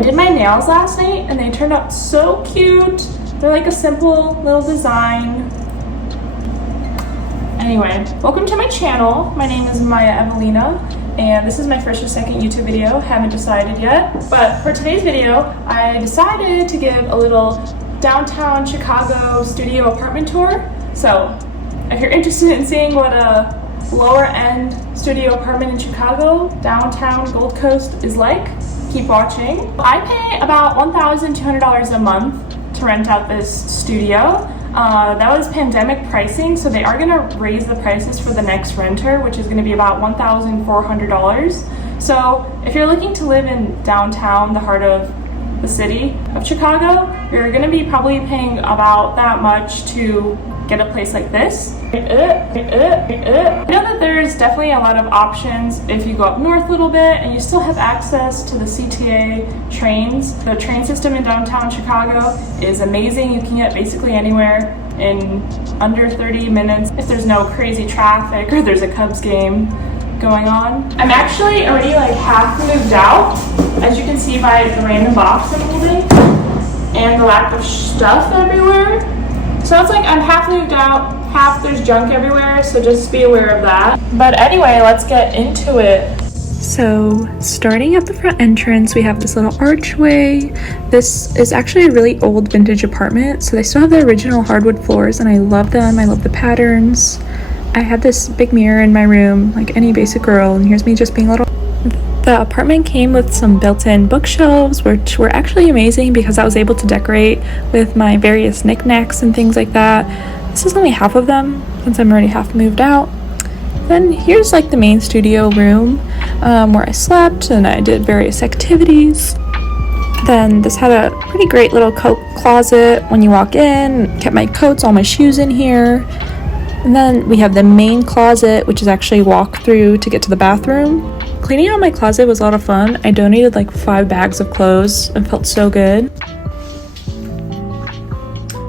I did my nails last night and they turned out so cute. They're like a simple little design. Anyway, welcome to my channel. My name is Maya Evelina, and this is my first or second YouTube video. Haven't decided yet. But for today's video, I decided to give a little downtown Chicago studio apartment tour. So if you're interested in seeing what a lower end studio apartment in Chicago, downtown Gold Coast is like, keep watching. I pay about $1,200 a month to rent out this studio. That was pandemic pricing, so they are going to raise the prices for the next renter, which is going to be about $1,400. So if you're looking to live in downtown, the heart of the city of Chicago, you're going to be probably paying about that much to get a place like this. I know that there's definitely a lot of options if you go up north a little bit and you still have access to the CTA trains. The train system in downtown Chicago is amazing. You can get basically anywhere in under 30 minutes if there's no crazy traffic or there's a Cubs game going on. I'm actually already like half moved out, as you can see by the random box I'm holding and the lack of stuff everywhere. So it's like I'm half moved out, half there's junk everywhere, so just be aware of that. But anyway, let's get into it. So starting at the front entrance, we have this little archway. This is actually a really old vintage apartment, so they still have the original hardwood floors and I love them. I love the patterns. I had this big mirror in my room, like any basic girl, and here's me just being a little. The apartment came with some built-in bookshelves, which were actually amazing because I was able to decorate with my various knickknacks and things like that. This is only half of them since I'm already half moved out. Then here's like the main studio room where I slept and I did various activities. Then this had a pretty great little coat closet when you walk in. Kept my coats, all my shoes in here. And then we have the main closet, which is actually walk through to get to the bathroom. Cleaning out my closet was a lot of fun. I donated like 5 bags of clothes and felt so good.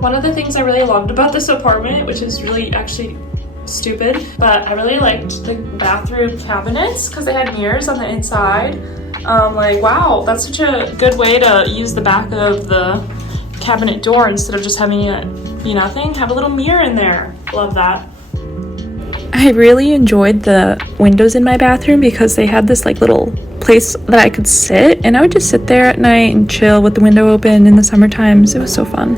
One of the things I really loved about this apartment, which is really actually stupid, but I really liked the bathroom cabinets because they had mirrors on the inside. Like, wow, that's such a good way to use the back of the cabinet door instead of just having it be nothing. Have a little mirror in there. Love that. I really enjoyed the windows in my bathroom because they had this like little place that I could sit, and I would just sit there at night and chill with the window open in the summer times. It was so fun.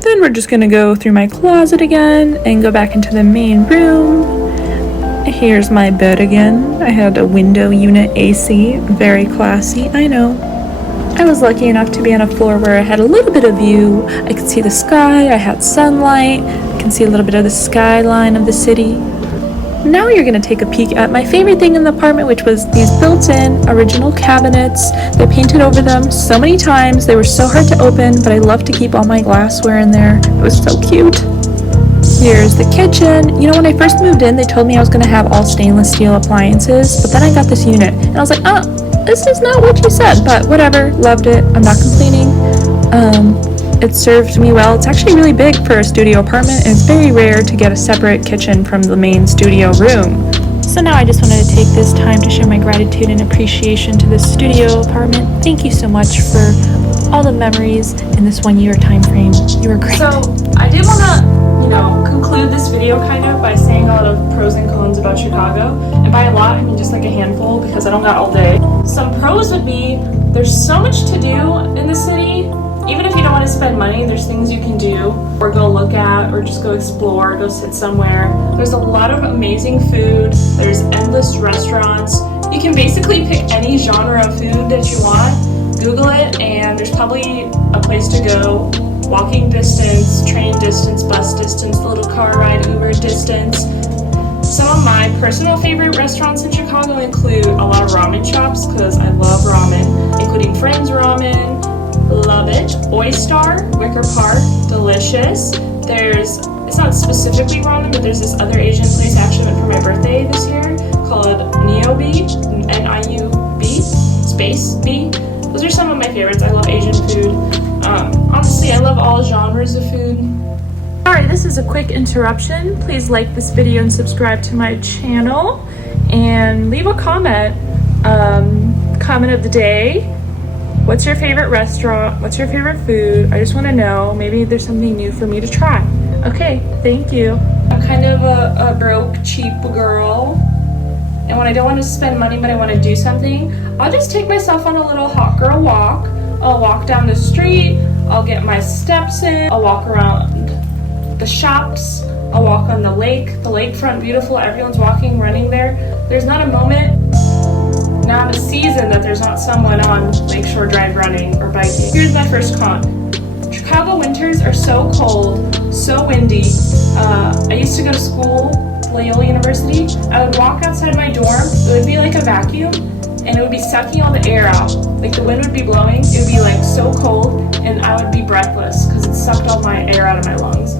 Then we're just gonna go through my closet again and go back into the main room. Here's my bed again. I had a window unit AC, very classy, I know. I was lucky enough to be on a floor where I had a little bit of view. I could see the sky, I had sunlight, I can see a little bit of the skyline of the city. Now you're gonna take a peek at my favorite thing in the apartment, which was these built-in original cabinets. They painted over them so many times. They were so hard to open, but I love to keep all my glassware in there. It was so cute. Here's the kitchen. You know, when I first moved in, they told me I was gonna have all stainless steel appliances, but then I got this unit and I was like, this is not what you said, but whatever, loved it. I'm not complaining. It served me well. It's actually really big for a studio apartment, and it's very rare to get a separate kitchen from the main studio room. So now I just wanted to take this time to show my gratitude and appreciation to this studio apartment. Thank you so much for all the memories in this 1 year time frame. You were great. So I did want to, conclude this video kind of by saying a lot of pros and cons about Chicago. And by a lot, I mean just like a handful because I don't got all day. Some pros would be there's so much to do in the city. Even if you don't want to spend money, there's things you can do or go look at or just go explore, go sit somewhere. There's a lot of amazing food. There's endless restaurants. You can basically pick any genre of food that you want, Google it, and there's probably a place to go. Walking distance, train distance, bus distance, little car ride, Uber distance. Some of my personal favorite restaurants in Chicago include a lot of ramen shops because I love ramen, including Friends Ramen, love it. Oyster, Wicker Park, delicious. It's not specifically ramen, but there's this other Asian place I actually went for my birthday this year called Niobe, N-I-U-B, space B. Those are some of my favorites. I love Asian food. Honestly, I love all genres of food. Sorry, this is a quick interruption. Please like this video and subscribe to my channel and leave a comment. Comment of the day. What's your favorite restaurant? What's your favorite food? I just want to know. Maybe there's something new for me to try. Okay, thank you. I'm kind of a broke, cheap girl. And when I don't want to spend money but I want to do something, I'll just take myself on a little hot girl walk. I'll walk down the street. I'll get my steps in. I'll walk around the shops. I'll walk on the lakefront, beautiful. Everyone's walking, running there. There's not a moment, not a season that there's not someone on Lakeshore Drive running or biking. Here's my first con. Chicago winters are so cold, so windy. I used to go to school, Loyola University. I would walk outside my dorm. It would be like a vacuum, and it would be sucking all the air out. Like the wind would be blowing. It would be like so cold, and I would be breathless because it sucked all my air out of my lungs.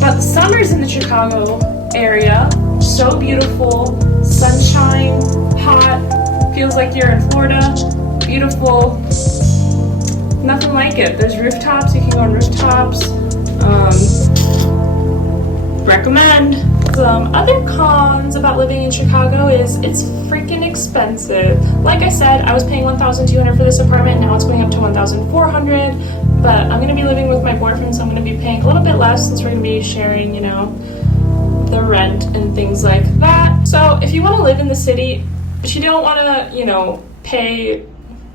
But the summers in the Chicago area, so beautiful, sunshine, hot, feels like you're in Florida, beautiful, nothing like it. There's rooftops, you can go on rooftops, recommend. Some other cons about living in Chicago is it's freaking expensive. Like I said, I was paying $1,200 for this apartment, now it's going up to $1,400. But I'm going to be living with my boyfriend, so I'm going to be paying a little bit less since we're going to be sharing, you know, the rent and things like that. So if you want to live in the city, but you don't want to, you know, pay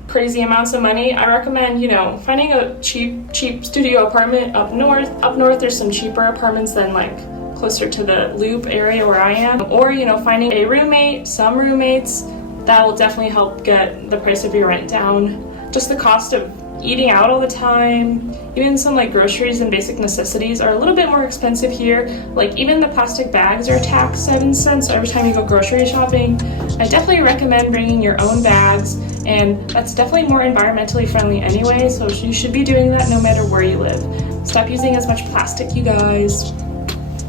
crazy amounts of money, I recommend, you know, finding a cheap studio apartment up north. Up north, there's some cheaper apartments than like closer to the Loop area where I am. Or, you know, finding a roommate, some roommates, that will definitely help get the price of your rent down. Just the cost of eating out all the time, even some like groceries and basic necessities are a little bit more expensive here. Like even the plastic bags are taxed 7 cents every time you go grocery shopping. I definitely recommend bringing your own bags, and that's definitely more environmentally friendly anyway, so you should be doing that no matter where you live. Stop using as much plastic, you guys.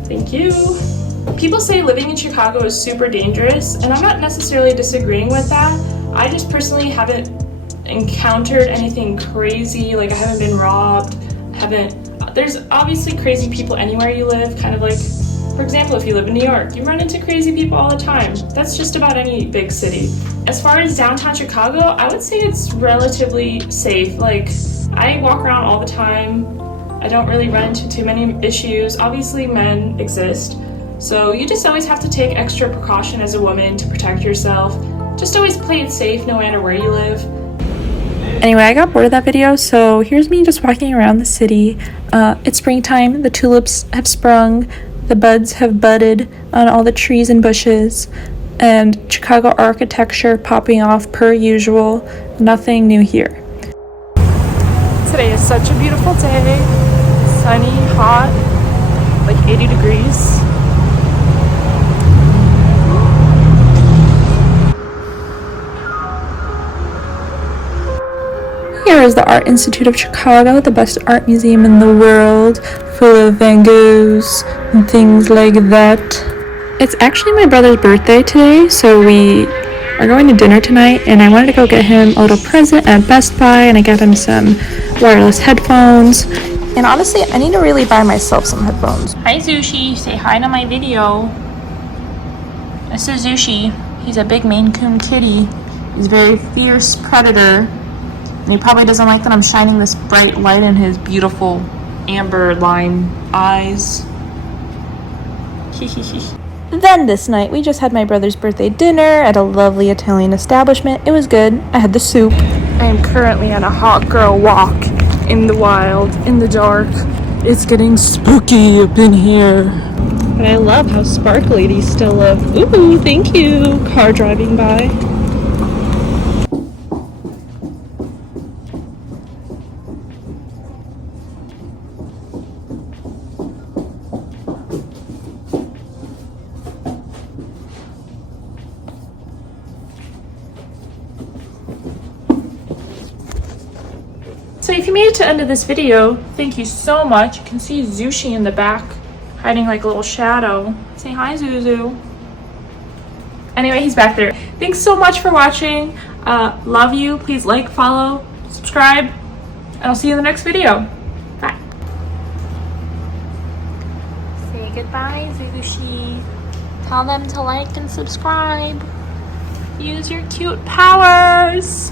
Thank you. People say living in Chicago is super dangerous, and I'm not necessarily disagreeing with that. I just personally haven't encountered anything crazy. Like I haven't been robbed, there's obviously crazy people anywhere you live, kind of like, for example, if you live in New York, you run into crazy people all the time. That's just about any big city. As far as downtown Chicago, I would say it's relatively safe. Like I walk around all the time. I don't really run into too many issues. Obviously men exist, so you just always have to take extra precaution as a woman to protect yourself. Just always play it safe no matter where you live. Anyway, I got bored of that video, so here's me just walking around the city. It's springtime, the tulips have sprung, the buds have budded on all the trees and bushes, and Chicago architecture popping off per usual. Nothing new here. Today is such a beautiful day. Sunny, hot, like 80 degrees. Here is the Art Institute of Chicago, the best art museum in the world, full of Van Goghs and things like that. It's actually my brother's birthday today, so we are going to dinner tonight, and I wanted to go get him a little present at Best Buy, and I got him some wireless headphones. And honestly, I need to really buy myself some headphones. Hi Zushi, say hi to my video. This is Zushi. He's a big Maine Coon kitty. He's a very fierce predator. And he probably doesn't like that I'm shining this bright light in his beautiful amber line eyes. Then this night, we just had my brother's birthday dinner at a lovely Italian establishment. It was good. I had the soup. I am currently on a hot girl walk in the wild, in the dark. It's getting spooky up in here. But I love how sparkly these still look. Ooh, thank you. Car driving by. So if you made it to the end of this video, thank you so much. You can see Zushi in the back, hiding like a little shadow. Say hi, Zuzu. Anyway, he's back there. Thanks so much for watching. Love you. Please like, follow, subscribe, and I'll see you in the next video. Bye. Say goodbye, Zushi. Tell them to like and subscribe. Use your cute powers.